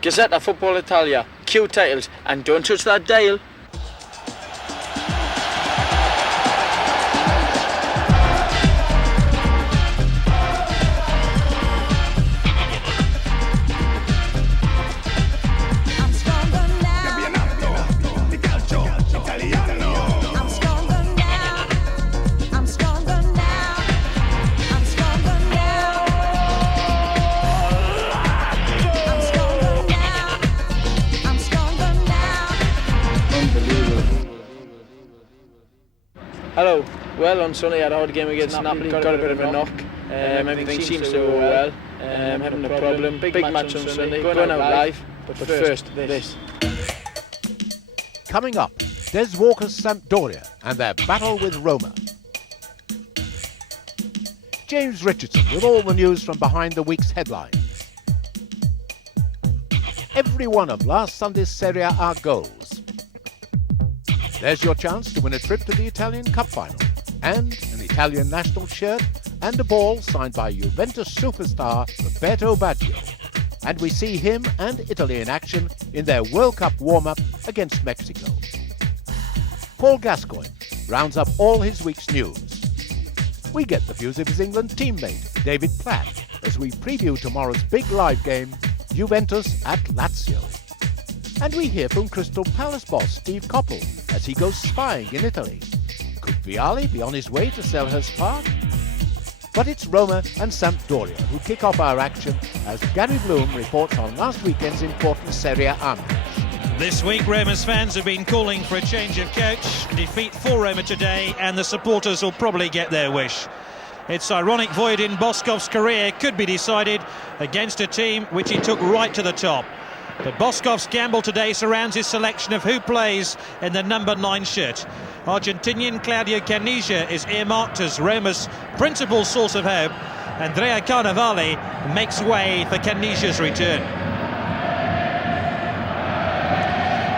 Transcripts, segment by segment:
Gazzetta, Football Italia, Q titles, and don't touch that dial. Hello. Well, on Sunday I had a hard game against Napoli, got a bit of a knock. Everything seems to go well. I'm having a problem. Big match on Sunday, going out live. But first, this. Coming up, Des Walker's Sampdoria and their battle with Roma. James Richardson with all the news from behind the week's headlines. Every one of last Sunday's Serie A goals. There's your chance to win a trip to the Italian Cup final and an Italian national shirt and a ball signed by Juventus superstar Roberto Baggio. And we see him and Italy in action in their World Cup warm-up against Mexico. Paul Gascoigne rounds up all his week's news. We get the views of his England teammate David Platt as we preview tomorrow's big live game, Juventus at Lazio. And we hear from Crystal Palace boss Steve Coppell as he goes spying in Italy. Could Vialli be on his way to Selhurst Park? But it's Roma and Sampdoria who kick off our action as Gary Bloom reports on last weekend's important Serie A match. This week Roma's fans have been calling for a change of coach. Defeat for Roma today and the supporters will probably get their wish. Its ironic void in Boscov's career could be decided against a team which he took right to the top. But Boscov's gamble today surrounds his selection of who plays in the number 9 shirt. Argentinian Claudio Caniggia is earmarked as Roma's principal source of hope. Andrea Carnevale makes way for Caniggia's return.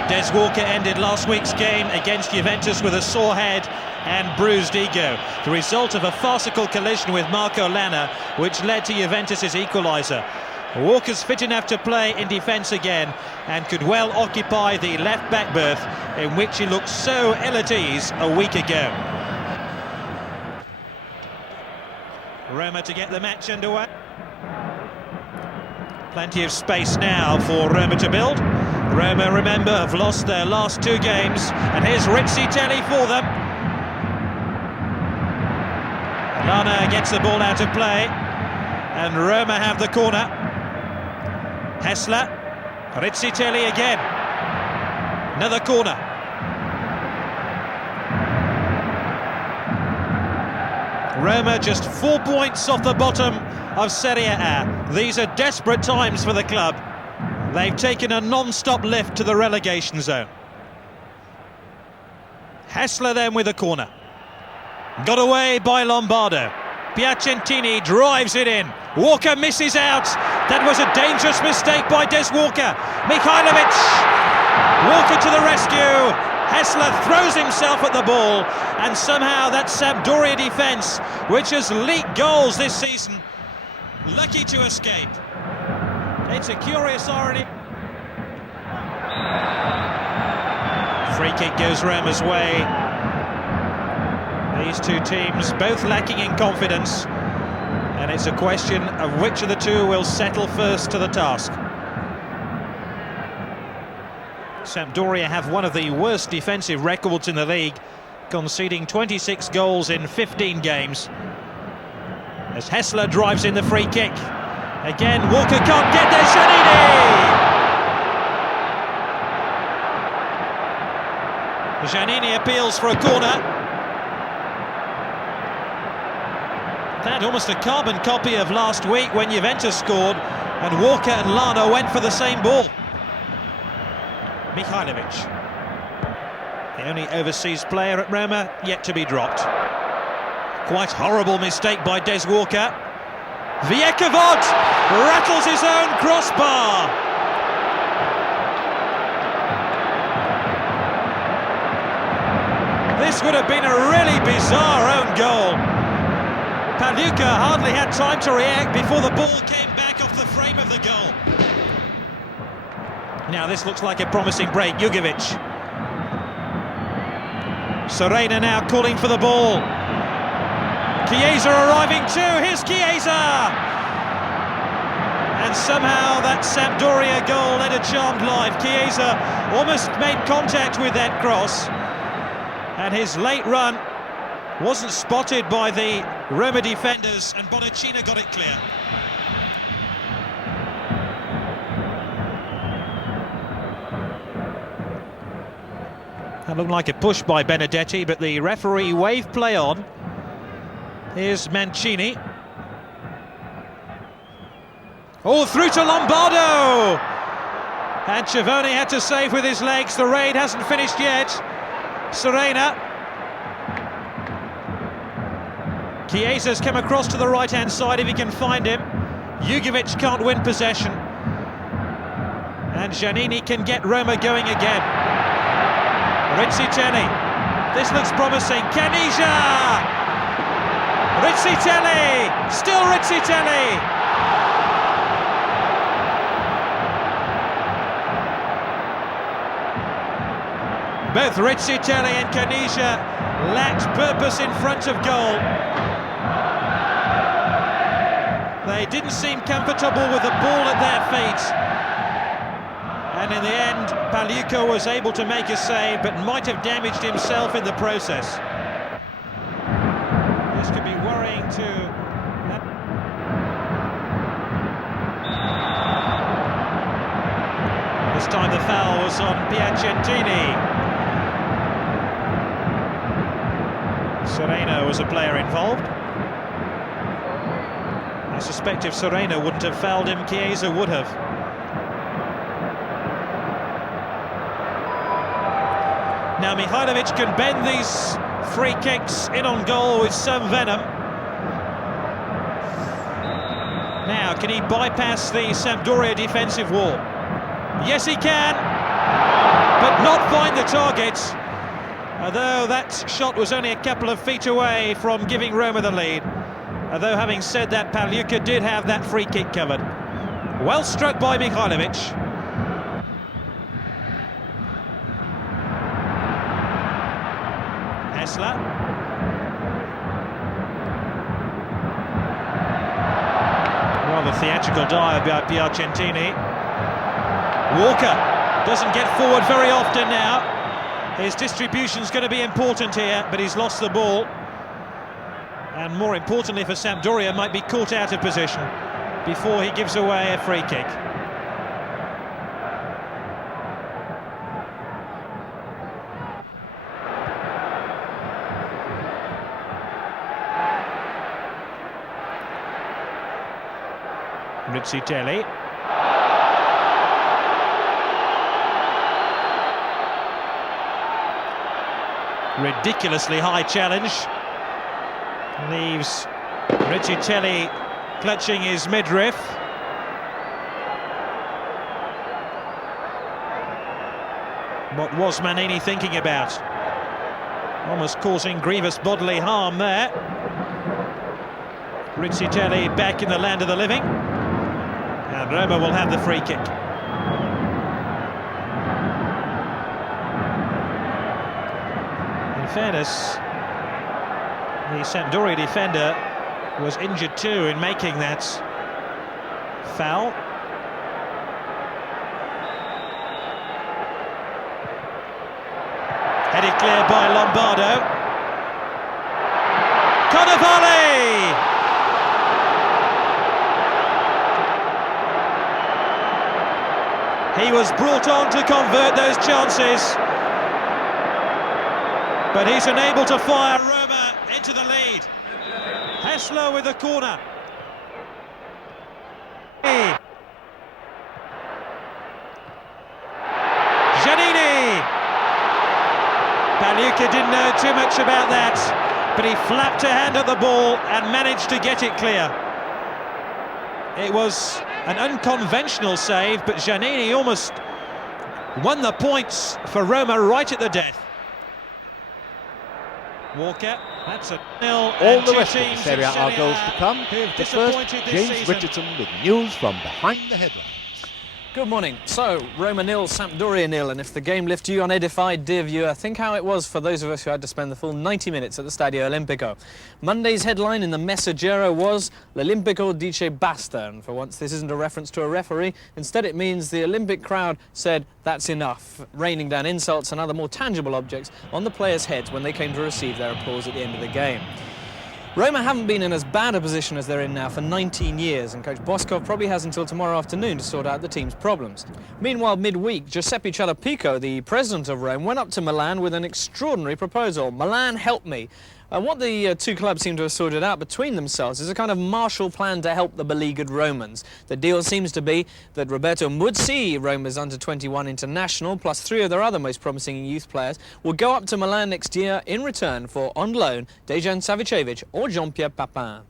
Des Walker ended last week's game against Juventus with a sore head and bruised ego, the result of a farcical collision with Marco Lana, which led to Juventus's equaliser. Walker's fit enough to play in defence again and could well occupy the left-back berth in which he looked so ill at ease a week ago. Roma to get the match underway. Plenty of space now for Roma to build. Roma, remember, have lost their last 2 games, and here's Rizzitelli for them. Lana gets the ball out of play, and Roma have the corner. Hessler, Rizzitelli again, another corner. Roma just 4 points off the bottom of Serie A. These are desperate times for the club. They've taken a non-stop lift to the relegation zone. Hessler then with a corner. Got away by Lombardo. Piacentini drives it in. Walker misses out. That was a dangerous mistake by Des Walker. Mihajlovic. Walker to the rescue. Hessler throws himself at the ball, and somehow that Sampdoria defence, which has leaked goals this season, lucky to escape. It's a curious irony. Free kick goes Roma's way. These two teams both lacking in confidence, and it's a question of which of the two will settle first to the task. Sampdoria have one of the worst defensive records in the league, conceding 26 goals in 15 games. As Hessler drives in the free kick. Again, Walker can't get there, Giannini! Giannini appeals for a corner. That almost a carbon copy of last week when Juventus scored and Walker and Lana went for the same ball. Mihajlovic, the only overseas player at Roma yet to be dropped. Quite horrible mistake by Des Walker. Viekovod rattles his own crossbar. This would have been a really bizarre own goal. Paluca hardly had time to react before the ball came back off the frame of the goal. Now this looks like a promising break. Jugovic. Serena now calling for the ball. Chiesa arriving too. Here's Chiesa! And somehow that Sampdoria goal led a charmed life. Chiesa almost made contact with that cross, and his late run wasn't spotted by the Roma defenders, and Bonacina got it clear. That looked like a push by Benedetti, but the referee waved play on. Here's Mancini. Oh, through to Lombardo! And Civoni had to save with his legs. The raid hasn't finished yet. Serena. Chiesa's come across to the right-hand side if he can find him. Jugovic can't win possession. And Giannini can get Roma going again. Rizzitelli. This looks promising. Caniggia! Rizzitelli! Still Rizzitelli! Both Rizzitelli and Caniggia lacked purpose in front of goal. They didn't seem comfortable with the ball at their feet. And in the end, Pagliuca was able to make a save, but might have damaged himself in the process. This could be worrying too. This time the foul was on Piacentini. Serena was a player involved. I suspect if Serena wouldn't have fouled him, Chiesa would have. Now Mihajlovic can bend these free kicks in on goal with some venom. Now, can he bypass the Sampdoria defensive wall? Yes, he can, but not find the target. Although that shot was only a couple of feet away from giving Roma the lead. Although having said that, Pagliuca did have that free kick covered. Well struck by Mihajlovic. Hessler. Rather theatrical dive by Piacentini. Walker doesn't get forward very often now. His distribution's going to be important here, but he's lost the ball. And more importantly for Sampdoria, might be caught out of position before he gives away a free kick. Rizzitelli. Ridiculously high challenge. Leaves Rizzitelli clutching his midriff. What was Manini thinking about? Almost causing grievous bodily harm there. Rizzitelli back in the land of the living. And Roma will have the free kick. In fairness, the Sampdoria defender was injured too in making that foul. Headed clear by Lombardo. Cannavale! He was brought on to convert those chances, but he's unable to fire Roma into the lead. Hessler with the corner. Giannini. Pagliuca didn't know too much about that, but he flapped a hand at the ball and managed to get it clear. It was an unconventional save, but Giannini almost won the points for Roma right at the death. Walker, that's a nil. All the rest of the Serie A goals to come. But first, James Richardson with news from behind the headlines. Good morning. So, Roma 0, Sampdoria 0, and if the game left you unedified, dear viewer, think how it was for those of us who had to spend the full 90 minutes at the Stadio Olimpico. Monday's headline in the Messaggero was L'Olimpico dice basta, and for once this isn't a reference to a referee. Instead it means the Olympic crowd said that's enough, raining down insults and other more tangible objects on the players' heads when they came to receive their applause at the end of the game. Roma haven't been in as bad a position as they're in now for 19 years, and coach Boskov probably has until tomorrow afternoon to sort out the team's problems. Meanwhile, midweek, Giuseppe Cialapico, the president of Rome, went up to Milan with an extraordinary proposal. Milan, help me. What the two clubs seem to have sorted out between themselves is a kind of Marshall Plan to help the beleaguered Romans. The deal seems to be that Roberto Muzzi, Roma's under-21 international, plus 3 of their other most promising youth players, will go up to Milan next year in return for, on loan, Dejan Savicevic or Jean-Pierre Papin.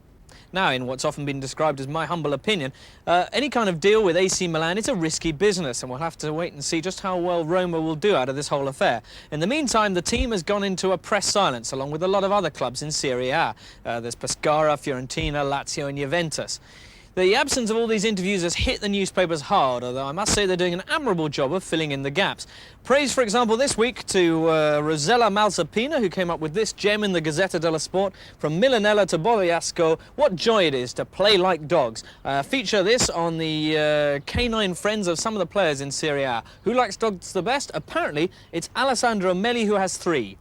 Now, in what's often been described as my humble opinion, any kind of deal with AC Milan, it's a risky business, and we'll have to wait and see just how well Roma will do out of this whole affair. In the meantime, the team has gone into a press silence, along with a lot of other clubs in Serie A. There's Pescara, Fiorentina, Lazio and Juventus. The absence of all these interviews has hit the newspapers hard, although I must say they're doing an admirable job of filling in the gaps. Praise, for example, this week to Rosella Malsapina, who came up with this gem in the Gazzetta dello Sport, from Milanella to Bogliasco, what joy it is to play like dogs. Feature this on the canine friends of some of the players in Serie A. Who likes dogs the best? Apparently, it's Alessandro Melli, who has 3.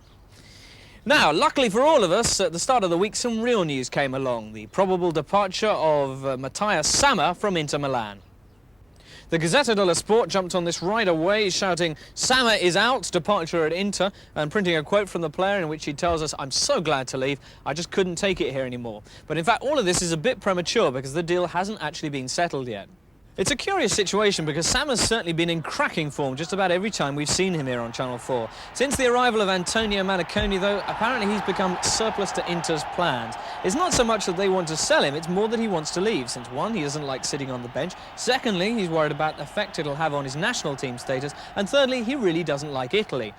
Now, luckily for all of us, at the start of the week, some real news came along. The probable departure of Mattias Sammer from Inter Milan. The Gazzetta dello Sport jumped on this right away, shouting, "Sammer is out, departure at Inter," and printing a quote from the player in which he tells us, "I'm so glad to leave, I just couldn't take it here anymore." But in fact, all of this is a bit premature because the deal hasn't actually been settled yet. It's a curious situation because Sam has certainly been in cracking form just about every time we've seen him here on Channel 4. Since the arrival of Antonio Maniconi, though, apparently he's become surplus to Inter's plans. It's not so much that they want to sell him, it's more that he wants to leave, since 1, he doesn't like sitting on the bench, secondly, he's worried about the effect it'll have on his national team status, and thirdly, he really doesn't like Italy.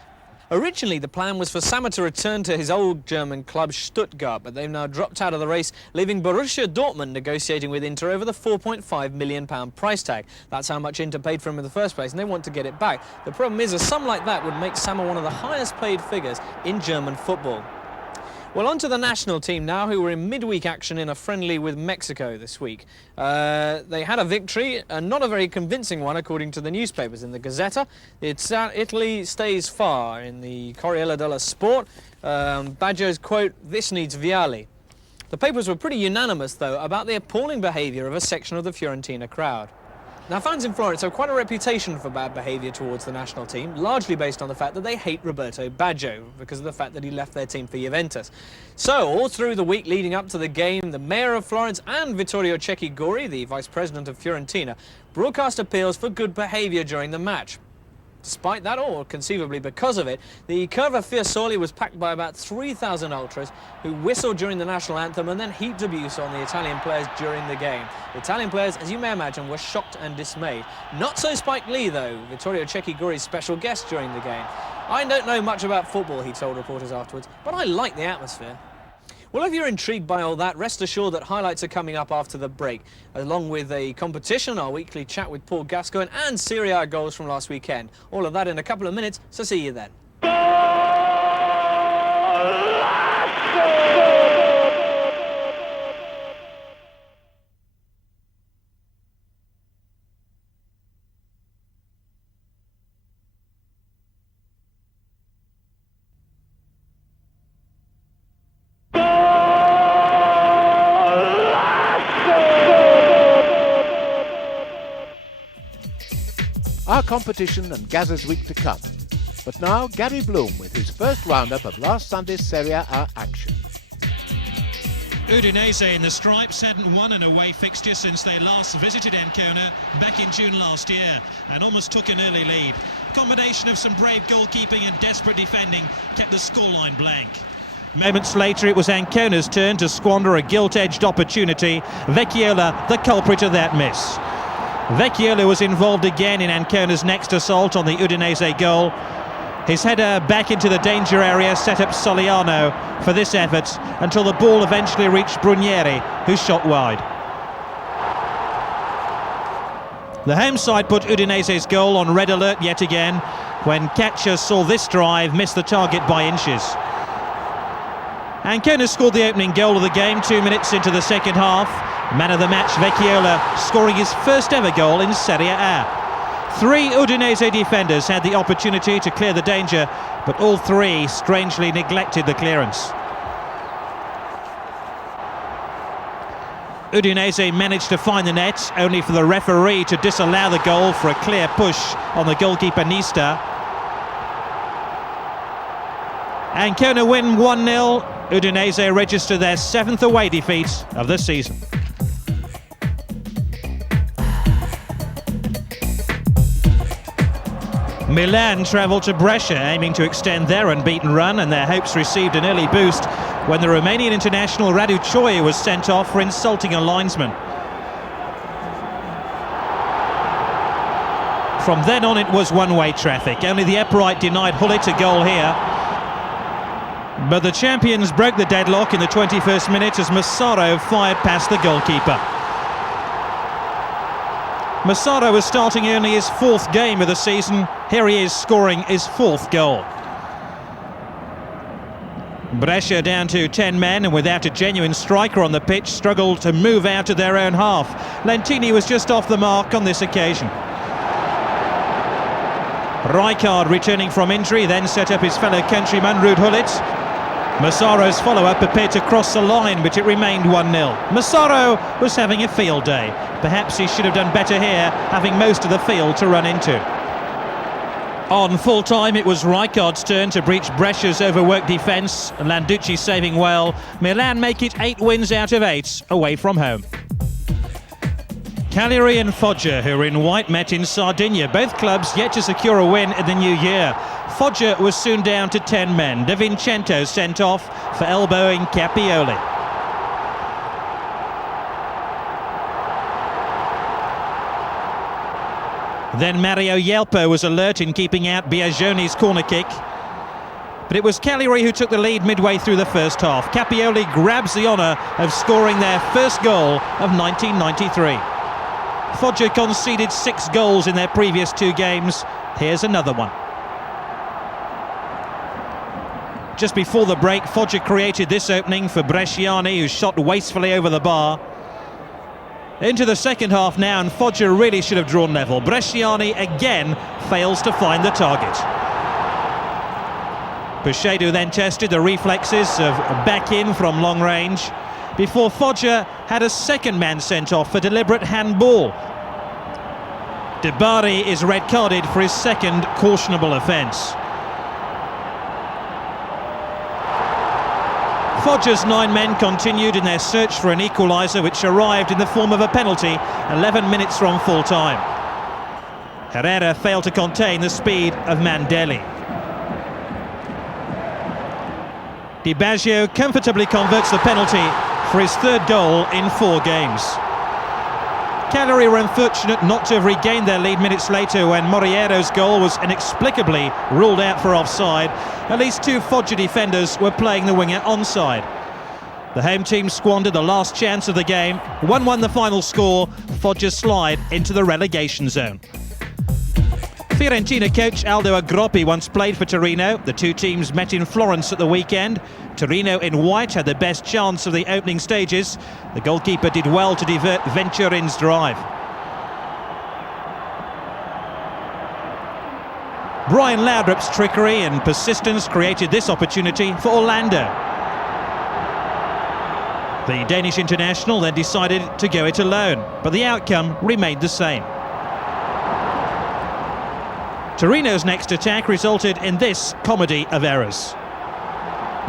Originally, the plan was for Sammer to return to his old German club Stuttgart, but they've now dropped out of the race, leaving Borussia Dortmund negotiating with Inter over the £4.5 million price tag. That's how much Inter paid for him in the first place, and they want to get it back. The problem is, a sum like that would make Sammer one of the highest paid figures in German football. Well, on to the national team now, who were in midweek action in a friendly with Mexico this week. They had a victory, not a very convincing one according to the newspapers. In the Gazzetta, it's Italy stays far. In the Corriere dello Sport, Baggio's quote, "This needs Vialli." The papers were pretty unanimous, though, about the appalling behaviour of a section of the Fiorentina crowd. Now, fans in Florence have quite a reputation for bad behaviour towards the national team, largely based on the fact that they hate Roberto Baggio because of the fact that he left their team for Juventus. So, all through the week leading up to the game, the mayor of Florence and Vittorio Cecchi Gori, the vice president of Fiorentina, broadcast appeals for good behaviour during the match. Despite that, or conceivably because of it, the Curva Fiesole was packed by about 3,000 ultras who whistled during the national anthem and then heaped abuse on the Italian players during the game. The Italian players, as you may imagine, were shocked and dismayed. Not so Spike Lee, though, Vittorio Cecchi Gori's special guest during the game. "I don't know much about football," he told reporters afterwards, "but I like the atmosphere." Well, if you're intrigued by all that, rest assured that highlights are coming up after the break, along with a competition, our weekly chat with Paul Gascoigne, and Serie A goals from last weekend. All of that in a couple of minutes, so see you then. Our competition and Gazza's week to come. But now, Gary Bloom with his first roundup of last Sunday's Serie A action. Udinese in the stripes hadn't won an away fixture since they last visited Ancona back in June last year and almost took an early lead. Combination of some brave goalkeeping and desperate defending kept the scoreline blank. Moments later, it was Ancona's turn to squander a gilt-edged opportunity. Vecchiola, the culprit of that miss. Vecchiola was involved again in Ancona's next assault on the Udinese goal. His header back into the danger area set up Soliano for this effort until the ball eventually reached Brunieri, who shot wide. The home side put Udinese's goal on red alert yet again when Caccia saw this drive miss the target by inches. Ancona scored the opening goal of the game 2 minutes into the second half. Man of the match Vecchiola scoring his first ever goal in Serie A. 3 Udinese defenders had the opportunity to clear the danger, but all 3 strangely neglected the clearance. Udinese managed to find the net, only for the referee to disallow the goal for a clear push on the goalkeeper Nista. Ancona win 1-0. Udinese register their 7th away defeat of the season. Milan travelled to Brescia, aiming to extend their unbeaten run, and their hopes received an early boost when the Romanian international Radu Choi was sent off for insulting a linesman. From then on it was one-way traffic. Only the upright denied Hullit a goal here. But the champions broke the deadlock in the 21st minute as Massaro fired past the goalkeeper. Massaro was starting only his 4th game of the season. Here he is scoring his 4th goal. Brescia, down to 10 men and without a genuine striker on the pitch, struggled to move out of their own half. Lentini was just off the mark on this occasion. Rijkaard, returning from injury, then set up his fellow countryman Ruud Hullit. Massaro's follow-up appeared to cross the line, but it remained 1-0. Massaro was having a field day. Perhaps he should have done better here, having most of the field to run into. On full-time, it was Rijkaard's turn to breach Brescia's overworked defence, and Landucci saving well. Milan make it 8 wins out of 8 away from home. Cagliari and Foggia, who are in white, met in Sardinia. Both clubs yet to secure a win in the new year. Foggia was soon down to 10 men. De Vincento sent off for elbowing Capioli. Then Mario Yelpo was alert in keeping out Biagioni's corner kick. But it was Cagliari who took the lead midway through the first half. Capioli grabs the honour of scoring their first goal of 1993. Foggia conceded 6 goals in their previous 2 games. Here's another one. Just before the break, Foggia created this opening for Bresciani, who shot wastefully over the bar. Into the second half now, and Foggia really should have drawn level. Bresciani again fails to find the target. Puchedo then tested the reflexes of back in from long range, before Foggia had a second man sent off for deliberate handball. De Bari is red-carded for his second cautionable offence. Foggia's 9 men continued in their search for an equaliser, which arrived in the form of a penalty 11 minutes from full-time. Herrera failed to contain the speed of Mandelli. Di Baggio comfortably converts the penalty for his 3rd goal in 4 games. Cagliari were unfortunate not to have regained their lead minutes later when Moriero's goal was inexplicably ruled out for offside. At least 2 Foggia defenders were playing the winger onside. The home team squandered the last chance of the game. 1-1 the final score. Foggia slide into the relegation zone. Fiorentina coach Aldo Agroppi once played for Torino. The 2 teams met in Florence at the weekend. Torino in white had the best chance of the opening stages. The goalkeeper did well to divert Venturin's drive. Brian Laudrup's trickery and persistence created this opportunity for Orlando. The Danish international then decided to go it alone, but the outcome remained the same. Torino's next attack resulted in this comedy of errors.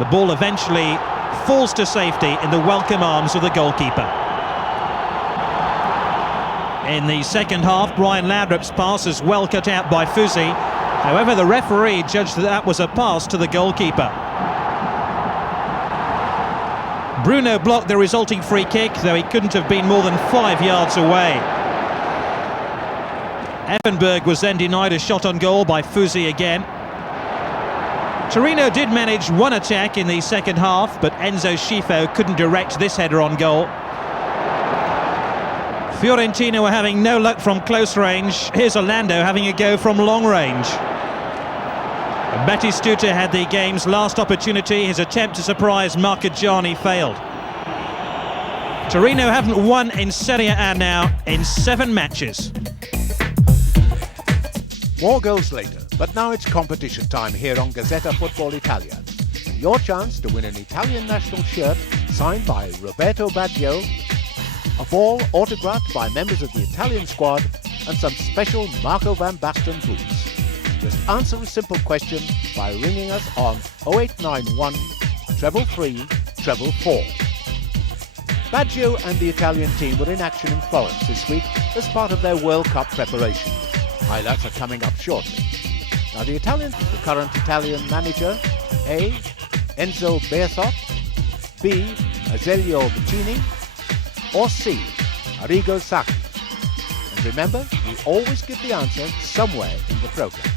The ball eventually falls to safety in the welcome arms of the goalkeeper. In the second half, Brian Laudrup's pass is well cut out by Fusi. However, the referee judged that that was a pass to the goalkeeper. Bruno blocked the resulting free kick, though he couldn't have been more than 5 yards away. Effenberg was then denied a shot on goal by Fusi again. Torino did manage one attack in the second half, but Enzo Schifo couldn't direct this header on goal. Fiorentina were having no luck from close range. Here's Orlando having a go from long range. Batistuta had the game's last opportunity. His attempt to surprise Marchigiani failed. Torino haven't won in Serie A now in 7 matches. More goals later, but now it's competition time here on Gazzetta Football Italia. And your chance to win an Italian national shirt signed by Roberto Baggio, a ball autographed by members of the Italian squad, and some special Marco van Basten boots. Just answer a simple question by ringing us on 0891 333 444. Baggio and the Italian team were in action in Florence this week as part of their World Cup preparation. Highlights are coming up shortly. Now the current Italian manager, A. Enzo Bearzot, B. Azeglio Vicini, or C. Arrigo Sacchi. And remember, we always give the answer somewhere in the programme.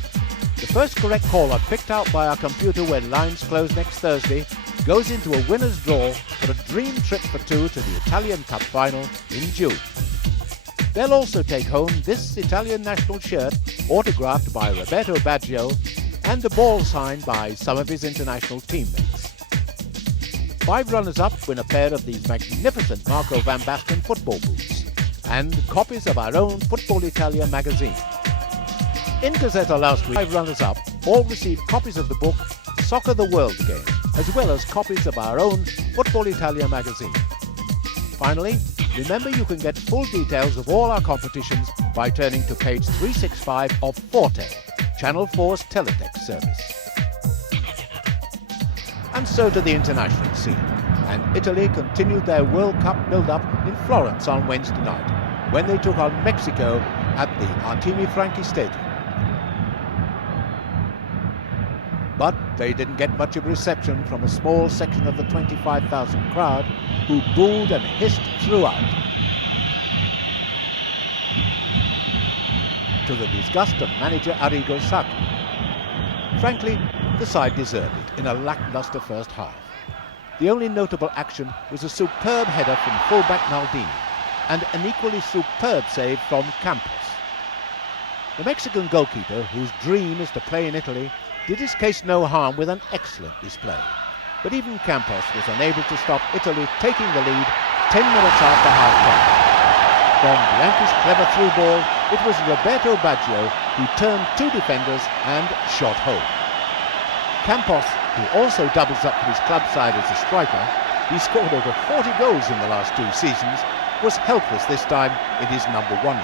The first correct caller picked out by our computer when lines close next Thursday goes into a winner's draw for a dream trip for 2 to the Italian Cup final in June. They'll also take home this Italian national shirt autographed by Roberto Baggio and a ball signed by some of his international teammates. 5 runners-up win a pair of these magnificent Marco van Basten football boots and copies of our own Football Italia magazine. In Gazzetta last week, 5 runners-up all received copies of the book Soccer the World Game, as well as copies of our own Football Italia magazine. Finally, remember you can get full details of all our competitions by turning to page 365 of Forte, Channel 4's teletext service. And so to the international scene, and Italy continued their World Cup build-up in Florence on Wednesday night, when they took on Mexico at the Artemi Franchi Stadium. But they didn't get much of a reception from a small section of the 25,000 crowd who booed and hissed throughout, to the disgust of manager Arrigo Sacchi. Frankly, the side deserved it in a lacklustre first half. The only notable action was a superb header from fullback Maldini and an equally superb save from Campos. The Mexican goalkeeper, whose dream is to play in Italy, did his case no harm with an excellent display. But even Campos was unable to stop Italy taking the lead 10 minutes after half-time. From Bianchi's clever through ball, it was Roberto Baggio who turned 2 defenders and shot home. Campos, who also doubles up for his club side as a striker, he scored over 40 goals in the last 2 seasons, was helpless this time in his number 1 role.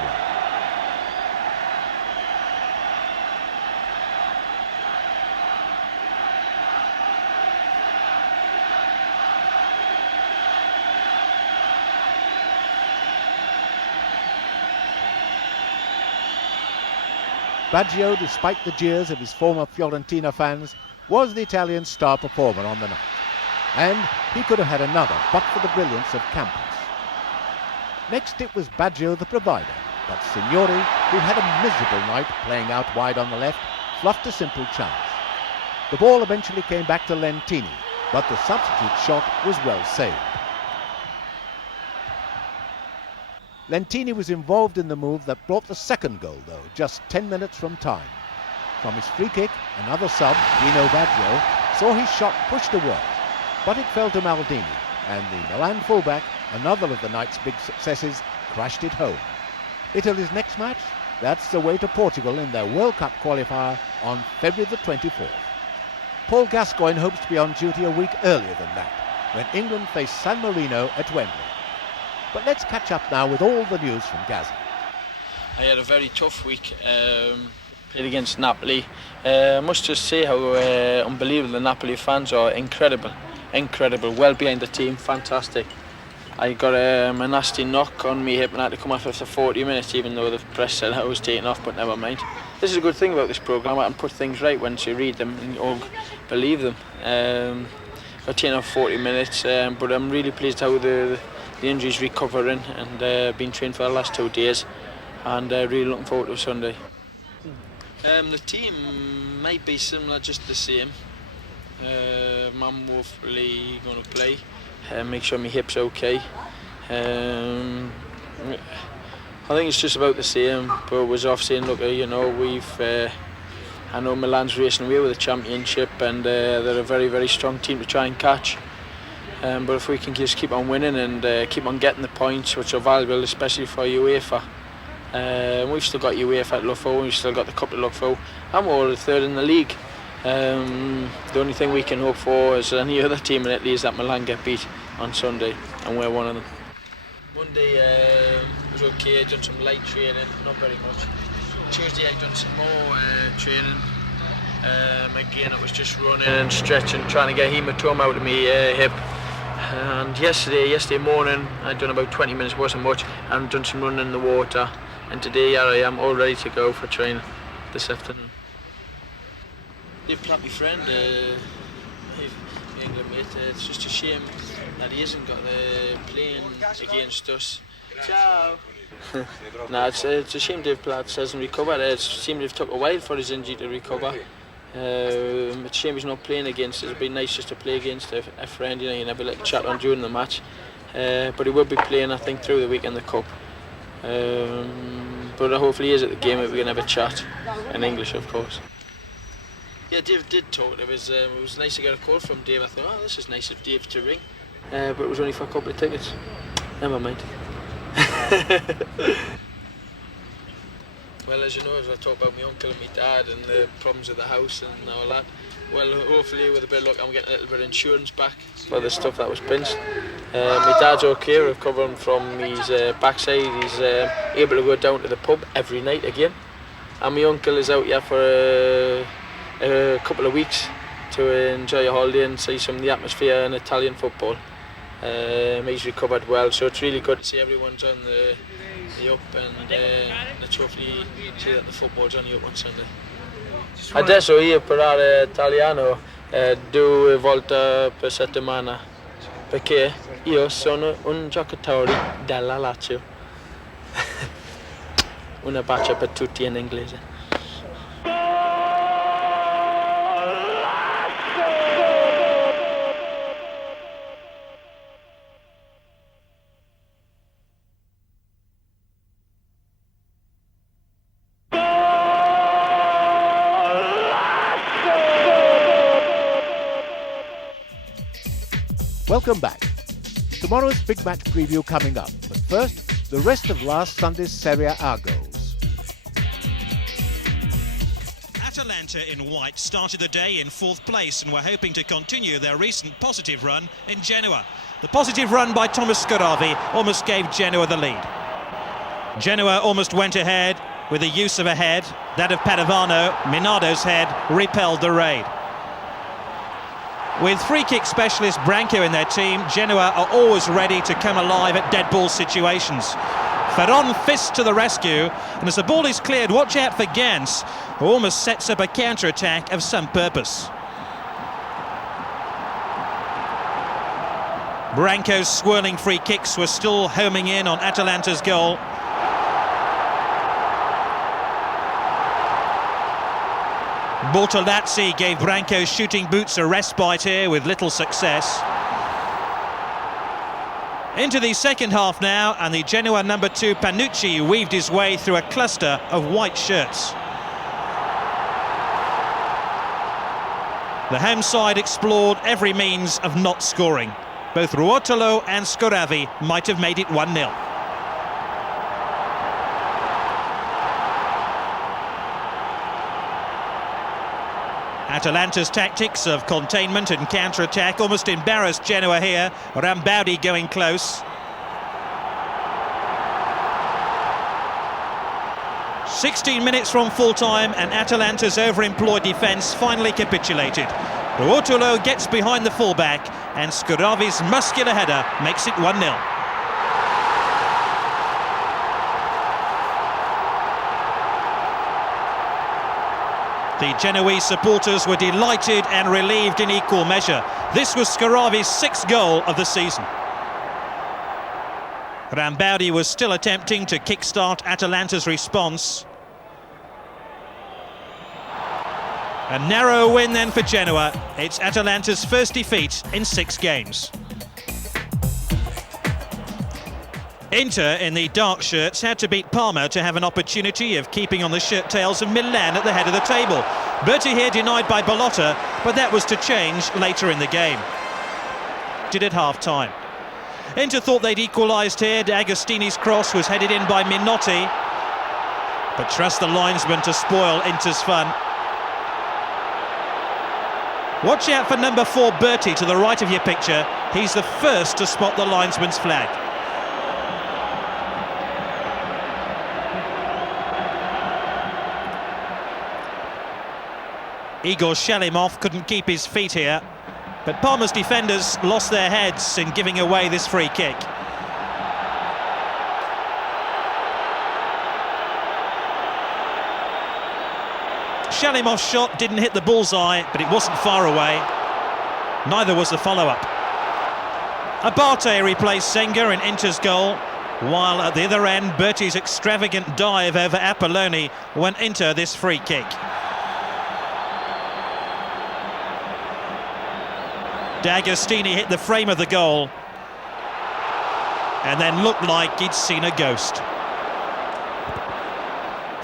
Baggio, despite the jeers of his former Fiorentina fans, was the Italian star performer on the night. And he could have had another, but for the brilliance of Campos. Next it was Baggio the provider, but Signori, who had a miserable night playing out wide on the left, fluffed a simple chance. The ball eventually came back to Lentini, but the substitute shot was well saved. Lentini was involved in the move that brought the second goal, though, just 10 minutes from time. From his free kick, another sub, Dino Baggio, saw his shot pushed away, but it fell to Maldini, and the Milan fullback, another of the night's big successes, crashed it home. Italy's next match? That's away to Portugal in their World Cup qualifier on February the 24th. Paul Gascoigne hopes to be on duty a week earlier than that, when England face San Marino at Wembley. But let's catch up now with all the news from Gaza. I had a very tough week. Played against Napoli. I must just say how unbelievable the Napoli fans are. Incredible, well behind the team, fantastic. I got a nasty knock on me hip and I had to come off after 40 minutes, even though the press said I was taken off, but never mind. This is a good thing about this programme, I can put things right once you read them and or believe them. Got taken off 40 minutes, but I'm really pleased how the injury's recovering and been trained for the last 2 days, and really looking forward to Sunday. The team might be similar, just the same. I'm hopefully going to play, make sure my hip's okay. I think it's just about the same, but it was off saying, look, you know, I know Milan's racing away with the championship, and they're a very, very strong team to try and catch. But if we can just keep on winning and keep on getting the points, which are valuable, especially for UEFA. We've still got UEFA to look for, we've still got the Cup to look for, and we're all third in the league. The only thing we can hope for is any other team in Italy is that Milan get beat on Sunday, and we're one of them. Monday was okay, I done some light training, not very much. Tuesday I done some more training. Again, it was just running and stretching, trying to get hematoma out of my hip. And yesterday morning, I'd done about 20 minutes, wasn't much, and done some running in the water. And today, here I am, all ready to go for training this afternoon. Dave Platt, my friend, England mate, it's just a shame that he hasn't got the playing against us. Ciao! No, it's a shame Dave Platt hasn't recovered. It seemed to have took a while for his injury to recover. It's a shame he's not playing against us. It'd be nice just to play against a friend, you know, you can have a little chat on during the match. But he will be playing, I think, through the week in the Cup. But hopefully he is at the game, we can have a chat, in English of course. Yeah, Dave did talk. It was nice to get a call from Dave. I thought, oh, this is nice of Dave to ring. But it was only for a couple of tickets. Never mind. Well, as you know, as I talk about my uncle and my dad and the problems with the house and all that, well, hopefully with a bit of luck I'm getting a little bit of insurance back for the stuff that was pinched. My dad's okay, recovering from his backside. He's able to go down to the pub every night again. And my uncle is out here for a couple of weeks to enjoy a holiday and see some of the atmosphere in Italian football. He's recovered well, so it's really good to see everyone's on the up, and let's hopefully see that the football's on the up on Sunday. Adesso io parlare italiano 2 volte per settimana perché io sono un giocatore della Lazio. Una bacia per tutti in inglese. Welcome back. Tomorrow's big match preview coming up, but first, the rest of last Sunday's Serie A goals. Atalanta in white started the day in 4th place and were hoping to continue their recent positive run in Genoa. The positive run by Thomas Scoravi almost gave Genoa the lead. Genoa almost went ahead with the use of a head. That of Padovano, Minado's head, repelled the raid. With free-kick specialist Branco in their team, Genoa are always ready to come alive at dead ball situations. Ferron fists to the rescue, and as the ball is cleared, watch out for Gans, who almost sets up a counter-attack of some purpose. Branco's swirling free kicks were still homing in on Atalanta's goal. Bortolazzi gave Branco's shooting boots a respite here with little success. Into the second half now, and the Genoa number 2 Panucci weaved his way through a cluster of white shirts. The home side explored every means of not scoring. Both Ruotolo and Scoravi might have made it 1-0. Atalanta's tactics of containment and counter-attack almost embarrassed Genoa here. Rambaudi going close. 16 minutes from full-time and Atalanta's overemployed defence finally capitulated. Ruotolo gets behind the fullback and Scoravi's muscular header makes it 1-0. The Genoese supporters were delighted and relieved in equal measure. This was Scoravi's 6th goal of the season. Rambaudi was still attempting to kickstart Atalanta's response. A narrow win then for Genoa. It's Atalanta's first defeat in 6 games. Inter in the dark shirts had to beat Parma to have an opportunity of keeping on the shirt tails of Milan at the head of the table. Berti here denied by Ballotta, but that was to change later in the game. Did at half-time. Inter thought they'd equalised here. D'Agostini's cross was headed in by Minotti, but trust the linesman to spoil Inter's fun. Watch out for number 4 Berti to the right of your picture. He's the first to spot the linesman's flag. Igor Shalimov couldn't keep his feet here, but Parma's defenders lost their heads in giving away this free kick. Shalimov's shot didn't hit the bullseye, but it wasn't far away. Neither was the follow-up. Abate replaced Senga in Inter's goal, while at the other end, Berti's extravagant dive over Apolloni went Inter this free kick. D'Agostini hit the frame of the goal and then looked like he'd seen a ghost.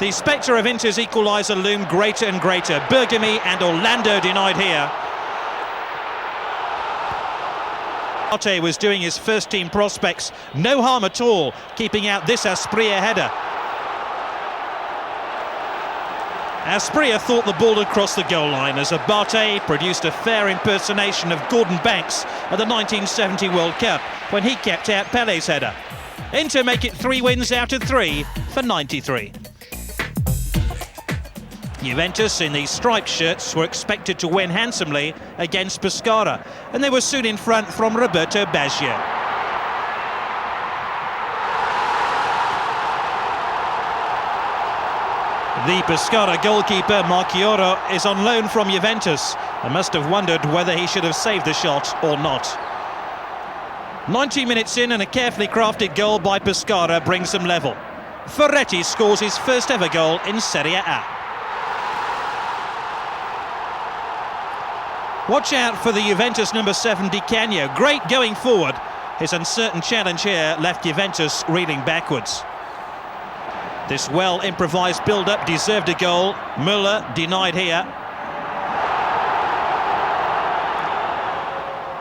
The spectre of Inter's equaliser loomed greater and greater. Bergami and Orlando denied here. Arte was doing his first team prospects no harm at all, keeping out this Asprilla header. Asprilla thought the ball had crossed the goal line as Abate produced a fair impersonation of Gordon Banks at the 1970 World Cup when he kept out Pele's header. Inter make it 3 wins out of 3 for 93. Juventus in these striped shirts were expected to win handsomely against Pescara, and they were soon in front from Roberto Baggio. The Pescara goalkeeper Marchioro is on loan from Juventus and must have wondered whether he should have saved the shot or not. 90 minutes in and a carefully crafted goal by Pescara brings them level. Ferretti scores his first ever goal in Serie A. Watch out for the Juventus number 7 Di Canio. Great going forward. His uncertain challenge here left Juventus reeling backwards. This well-improvised build-up deserved a goal. Müller denied here.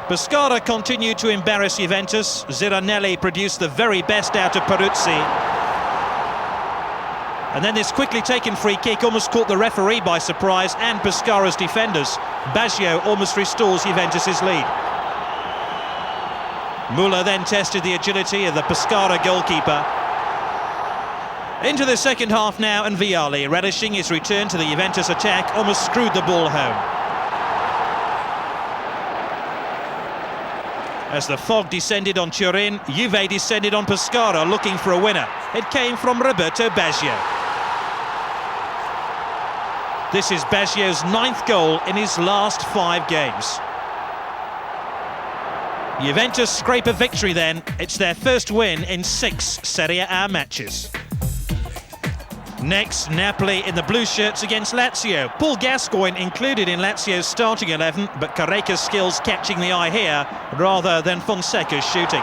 Pescara continued to embarrass Juventus. Ziranelli produced the very best out of Peruzzi. And then this quickly taken free kick almost caught the referee by surprise and Pescara's defenders. Baggio almost restores Juventus' lead. Müller then tested the agility of the Pescara goalkeeper. Into the second half now, and Vialli, relishing his return to the Juventus attack, almost screwed the ball home. As the fog descended on Turin, Juve descended on Pescara looking for a winner. It came from Roberto Baggio. This is Baggio's 9th goal in his last 5 games. Juventus scrape a victory then. It's their first win in 6 Serie A matches. Next, Napoli in the blue shirts against Lazio. Paul Gascoigne included in Lazio's starting 11, but Carreca's skills catching the eye here rather than Fonseca's shooting.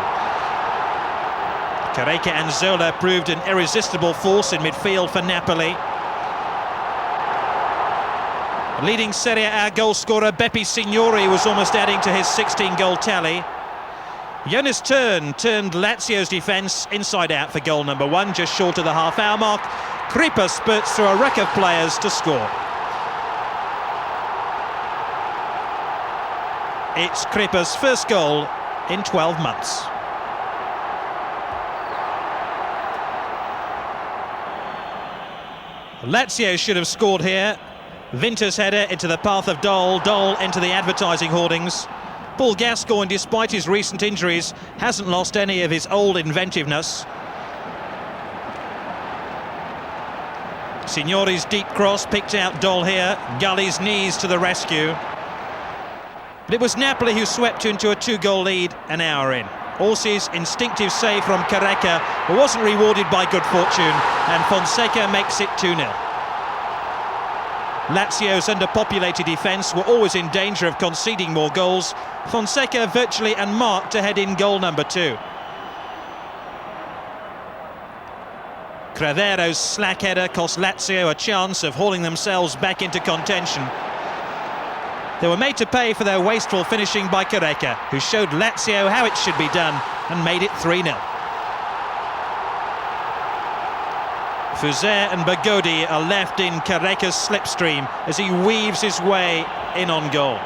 Carreca and Zola proved an irresistible force in midfield for Napoli. Leading Serie A goal scorer Beppe Signori was almost adding to his 16-goal tally. Jonas turned Lazio's defence inside out for goal number 1, just short of the half-hour mark. Kripa spurts through a wreck of players to score. It's Kripa's first goal in 12 months. Lazio should have scored here. Vinter's header into the path of Dole into the advertising hoardings. Paul Gascoigne, despite his recent injuries, hasn't lost any of his old inventiveness. Signori's deep cross picked out Dole here. Gully's knees to the rescue. But it was Napoli who swept into a 2-goal lead an hour in. Orsi's instinctive save from Carreca wasn't rewarded by good fortune, and Fonseca makes it 2-0. Lazio's underpopulated defence were always in danger of conceding more goals. Fonseca virtually unmarked to head in goal number 2. Crevero's slack header cost Lazio a chance of hauling themselves back into contention. They were made to pay for their wasteful finishing by Careca, who showed Lazio how it should be done and made it 3-0. Fuzet and Bagodi are left in Careca's slipstream as he weaves his way in on goal.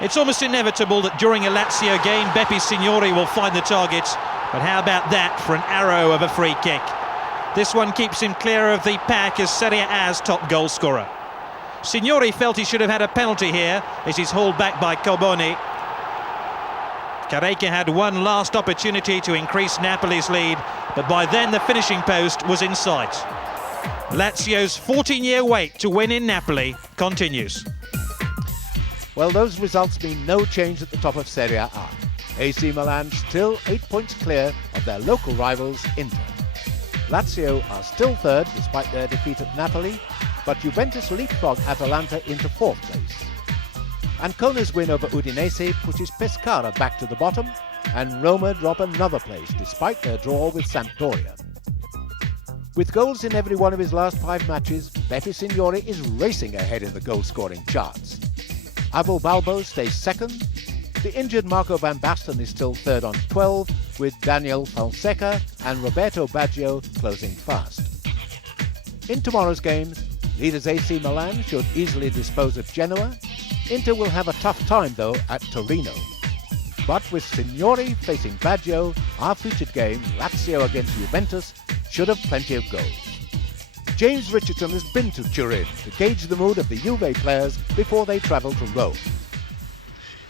It's almost inevitable that during a Lazio game, Beppe Signori will find the target, but how about that for an arrow of a free kick? This one keeps him clear of the pack as Serie A's top goal scorer. Signori felt he should have had a penalty here as he's hauled back by Carboni. Careca had one last opportunity to increase Napoli's lead, but by then the finishing post was in sight. Lazio's 14-year wait to win in Napoli continues. Well, those results mean no change at the top of Serie A. AC Milan still 8 points clear of their local rivals Inter. Lazio are still third despite their defeat at Napoli, but Juventus leapfrog Atalanta into fourth place. Ancona's win over Udinese pushes Pescara back to the bottom, and Roma drop another place despite their draw with Sampdoria. With goals in every one of his last 5 matches, Beppe Signori is racing ahead in the goal-scoring charts. Abel Balbo stays second. The injured Marco van Basten is still third on 12, with Daniel Fonseca and Roberto Baggio closing fast. In tomorrow's games, leaders AC Milan should easily dispose of Genoa. Inter will have a tough time, though, at Torino. But with Signori facing Baggio, our featured game, Lazio against Juventus, should have plenty of goals. James Richardson has been to Turin to gauge the mood of the Juve players before they travel to Rome.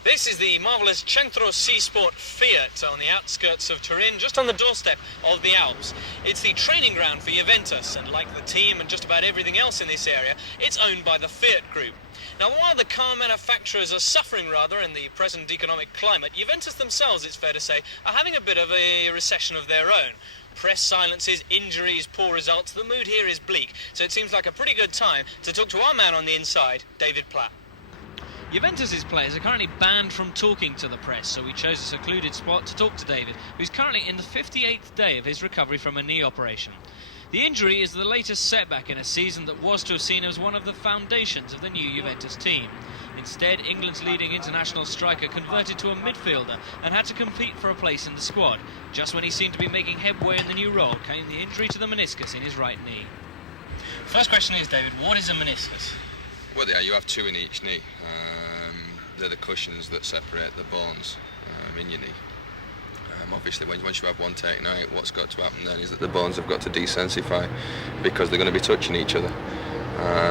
This is the marvellous Centro Seasport Fiat on the outskirts of Turin, just on the doorstep of the Alps. It's the training ground for Juventus, and like the team and just about everything else in this area, it's owned by the Fiat Group. Now, while the car manufacturers are suffering rather in the present economic climate, Juventus themselves, it's fair to say, are having a bit of a recession of their own. Press silences, injuries, poor results. The mood here is bleak, so it seems like a pretty good time to talk to our man on the inside, David Platt. Juventus's players are currently banned from talking to the press, so we chose a secluded spot to talk to David, who's currently in the 58th day of his recovery from a knee operation. The injury is the latest setback in a season that was to have seen as one of the foundations of the new Juventus team. Instead, England's leading international striker converted to a midfielder and had to compete for a place in the squad. Just when he seemed to be making headway in the new role, came the injury to the meniscus in his right knee. First question is, David, what is a meniscus? Well, yeah, you have 2 in each knee. They're the cushions that separate the bones in your knee. Obviously, once you have one taken out, what's got to happen then is that the bones have got to desensify because they're going to be touching each other.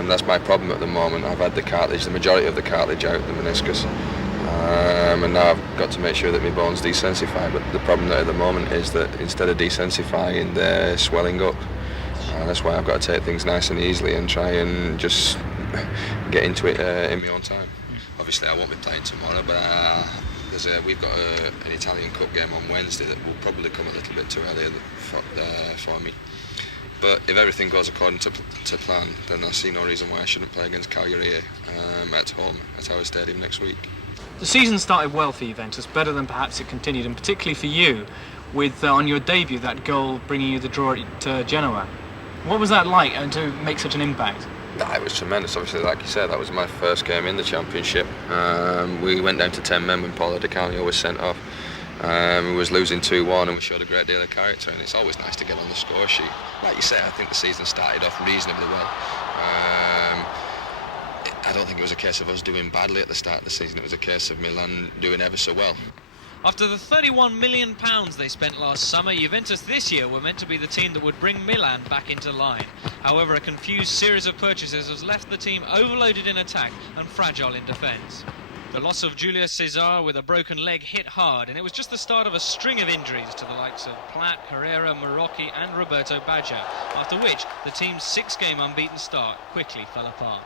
That's my problem at the moment. I've had the cartilage, the majority of the cartilage out, the meniscus, and now I've got to make sure that my bones desensify. But the problem at the moment is that instead of desensifying, they're swelling up. That's why I've got to take things nice and easily and try and just get into it in my own time. Obviously, I won't be playing tomorrow, but we've got an Italian Cup game on Wednesday that will probably come a little bit too early for me. But if everything goes according to plan, then I see no reason why I shouldn't play against Cagliari at home at our stadium next week. The season started well for Juventus, better than perhaps it continued, and particularly for you, with on your debut that goal bringing you the draw at Genoa. What was that like, and to make such an impact? It was tremendous. Obviously, like you said, that was my first game in the Championship. We went down to 10 men when Paulo Di Canio was sent off. We was losing 2-1 and we showed a great deal of character, and it's always nice to get on the score sheet. Like you say, I think the season started off reasonably well. I don't think it was a case of us doing badly at the start of the season. It was a case of Milan doing ever so well. After the £31 million they spent last summer, Juventus this year were meant to be the team that would bring Milan back into line. However, a confused series of purchases has left the team overloaded in attack and fragile in defence. The loss of Julius Caesar with a broken leg hit hard, and it was just the start of a string of injuries to the likes of Platt, Herrera, Marocchi and Roberto Baggio, after which the team's 6-game unbeaten start quickly fell apart.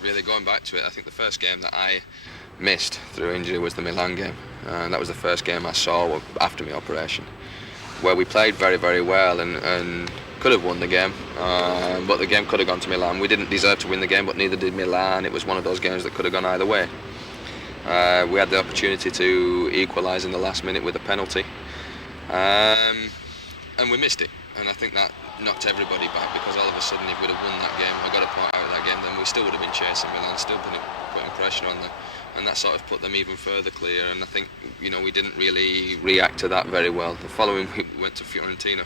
Really, going back to it, I think the first game that I missed through injury was the Milan game, and that was the first game I saw after my operation, where we played very, very well and could have won the game, but the game could have gone to Milan. We didn't deserve to win the game, but neither did Milan. It was one of those games that could have gone either way. We had the opportunity to equalise in the last minute with a penalty, and we missed it. and I think that knocked everybody back, because all of a sudden if we'd have won that game or got a point out of that game, then we still would have been chasing Milan, still putting pressure on them, and that sort of put them even further clear. And I think, you know, we didn't really react to that very well. The following week we went to Fiorentina.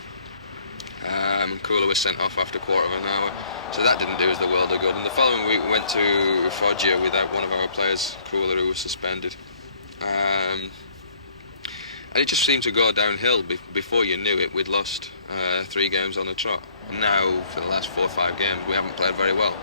Kula was sent off after a quarter of an hour, so that didn't do us the world of good. And the following week we went to Foggia without one of our players, Kula, who was suspended. And it just seemed to go downhill. Before you knew it, we'd lost 3 games on the trot. Now, for the last 4 or 5 games, we haven't played very well.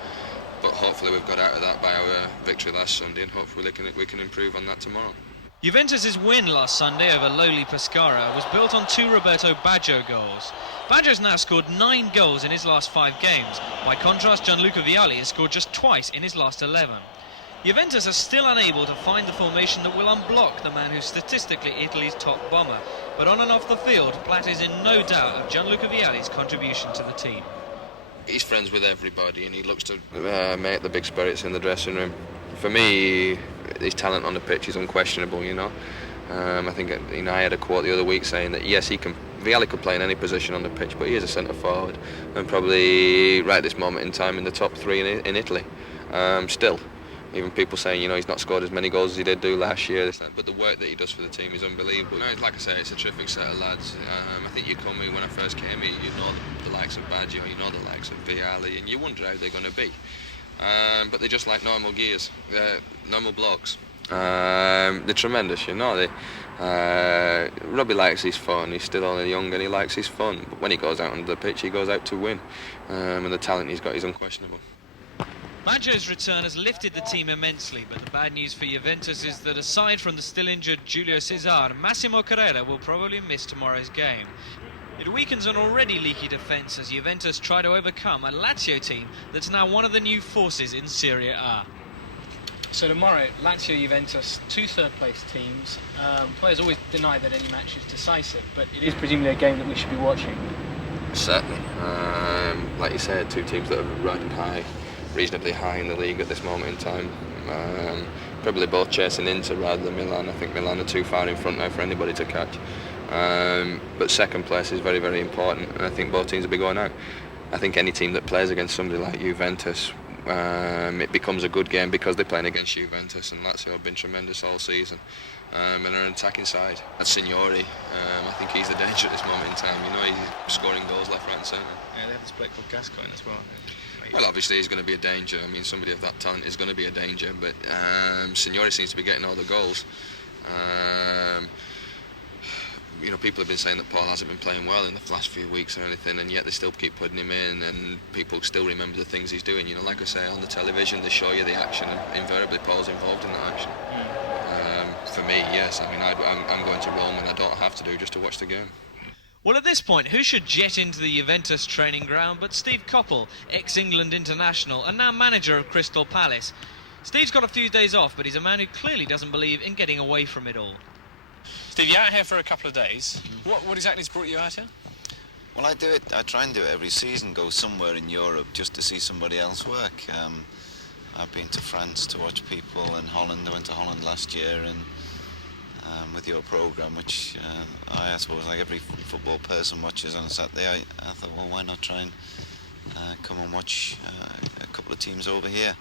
But hopefully we've got out of that by our victory last Sunday, and hopefully we can improve on that tomorrow. Juventus' win last Sunday over lowly Pescara was built on 2 Roberto Baggio goals. Baggio's now scored 9 goals in his last 5 games. By contrast, Gianluca Vialli has scored just twice in his last 11. Juventus are still unable to find the formation that will unblock the man who's statistically Italy's top bomber. But on and off the field, Platt is in no doubt of Gianluca Vialli's contribution to the team. He's friends with everybody, and he looks to make the big spirits in the dressing room. For me, his talent on the pitch is unquestionable, you know. I think, you know, I had a quote the other week saying that yes, Vialli could play in any position on the pitch, but he is a centre forward, and probably right at this moment in time in the top 3 in Italy. Still, even people saying, you know, he's not scored as many goals as he did do last year, but the work that he does for the team is unbelievable. You know, like I say, it's a terrific set of lads. I think you come in when I first came here, you know the likes of Baggio, you know the likes of Vialli, and you wonder how they're going to be. But they're just like normal gears, normal blokes. They're tremendous, you know. Robbie likes his fun. He's still only young and he likes his fun. But when he goes out on the pitch, he goes out to win. And the talent he's got is unquestionable. Baggio's return has lifted the team immensely, but the bad news for Juventus is that aside from the still injured Giulio Cesar, Massimo Carrera will probably miss tomorrow's game. It weakens an already leaky defence as Juventus try to overcome a Lazio team that's now one of the new forces in Serie A. So tomorrow, Lazio, Juventus, 2 third-place teams. Players always deny that any match is decisive, but it is presumably a game that we should be watching. Certainly. Like you said, 2 teams that are riding high, reasonably high in the league at this moment in time. Probably both chasing Inter rather than Milan. I think Milan are too far in front now for anybody to catch. But second place is very, very important, and I think both teams will be going out. I think any team that plays against somebody like Juventus, it becomes a good game because they're playing against Juventus, and Lazio have been tremendous all season, and are an attacking side. That's Signori. I think he's the danger at this moment in time. You know, he's scoring goals left, right and centre. Yeah, they have this bloke called Gascoigne as well. Well, obviously he's going to be a danger. I mean, somebody of that talent is going to be a danger, but Signori seems to be getting all the goals. You know, people have been saying that Paul hasn't been playing well in the last few weeks or anything, and yet they still keep putting him in, and people still remember the things he's doing. You know, like I say, on the television they show you the action, and invariably Paul's involved in that action. For me, yes. I mean, I'm going to Rome, and I don't have to do just to watch the game. Well, at this point, who should jet into the Juventus training ground but Steve Coppell, ex-England international and now manager of Crystal Palace. Steve's got a few days off, but he's a man who clearly doesn't believe in getting away from it all. Steve, you're out here for a couple of days. What exactly has brought you out here? Well, I try and do it every season, go somewhere in Europe just to see somebody else work. I've been to France to watch people, in Holland. I went to Holland last year, and with your programme, which I suppose like every football person watches on a Saturday, I thought, well, why not try and come and watch a couple of teams over here.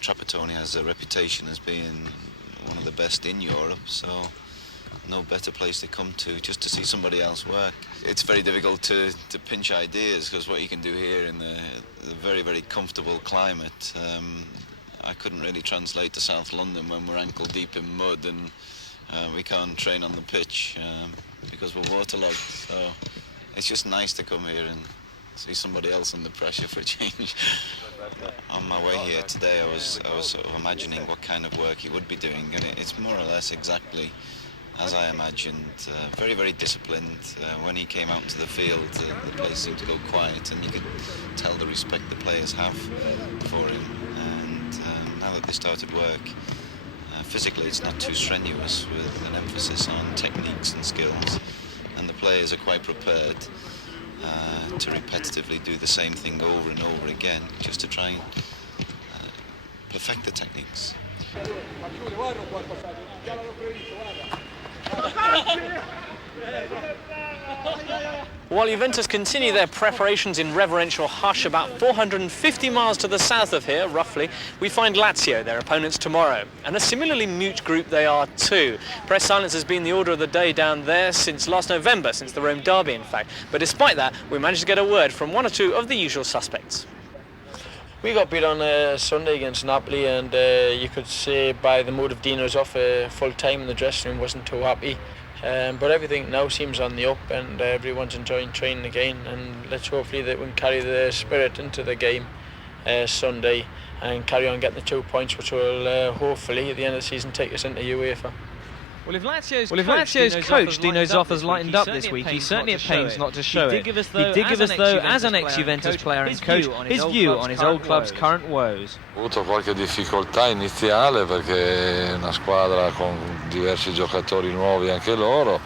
Trapattoni has a reputation as being one of the best in Europe, so no better place to come to just to see somebody else work. It's very difficult to pinch ideas, because what you can do here in the very, very comfortable climate, I couldn't really translate to South London when we're ankle deep in mud and we can't train on the pitch because we're waterlogged. So it's just nice to come here and see somebody else under pressure for a change. On my way here today, I was sort of imagining what kind of work he would be doing, and it's more or less exactly as I imagined. Very, very disciplined. When he came out into the field, the place seemed to go quiet, and you could tell the respect the players have for him. And now that they started work, physically it's not too strenuous, with an emphasis on techniques and skills, and the players are quite prepared to repetitively do the same thing over and over again, just to try and perfect the techniques. While Juventus continue their preparations in reverential hush, about 450 miles to the south of here, roughly, we find Lazio, their opponents tomorrow. And a similarly mute group they are too. Press silence has been the order of the day down there since last November, since the Rome derby in fact. But despite that, we managed to get a word from one or two of the usual suspects. We got beat on Sunday against Napoli, and you could say by the mood of Dino's off full time in the dressing room, wasn't too happy. But everything now seems on the up, and everyone's enjoying training again, and let's hopefully that we can carry the spirit into the game Sunday and carry on getting the 2 points, which will hopefully at the end of the season take us into UEFA. Well, if Lazio's coach Dino Zoffers lightened up this week, he's certainly at pains not to show it. He did give us, though, as an ex-Juventus player and coach, his view on his old club's current woes. Ho avuto qualche difficoltà iniziale perché è una squadra con diversi giocatori nuovi anche loro,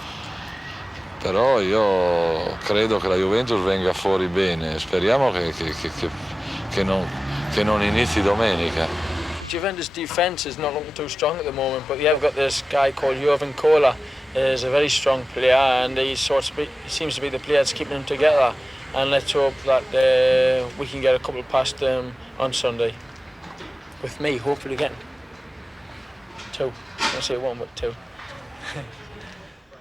però io credo che la Juventus venga fuori bene, speriamo che non inizi domenica. Juventus' defence is not looking too strong at the moment, but yeah, we've got this guy called Jovan Kola. He's a very strong player, and he seems to be the player that's keeping them together. And let's hope that we can get a couple past them on Sunday. With me, hopefully getting 2. I say 1, but 2.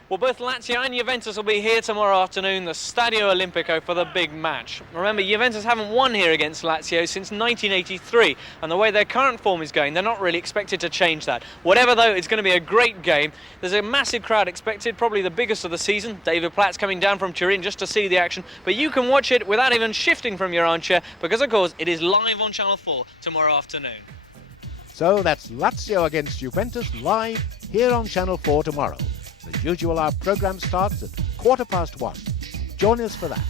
Well, both Lazio and Juventus will be here tomorrow afternoon, the Stadio Olimpico, for the big match. Remember, Juventus haven't won here against Lazio since 1983, and the way their current form is going, they're not really expected to change that. Whatever, though, it's going to be a great game. There's a massive crowd expected, probably the biggest of the season. David Platt's coming down from Turin just to see the action, but you can watch it without even shifting from your armchair, because, of course, it is live on Channel 4 tomorrow afternoon. So that's Lazio against Juventus live here on Channel 4 tomorrow. As usual, our programme starts at 1:15. Join us for that.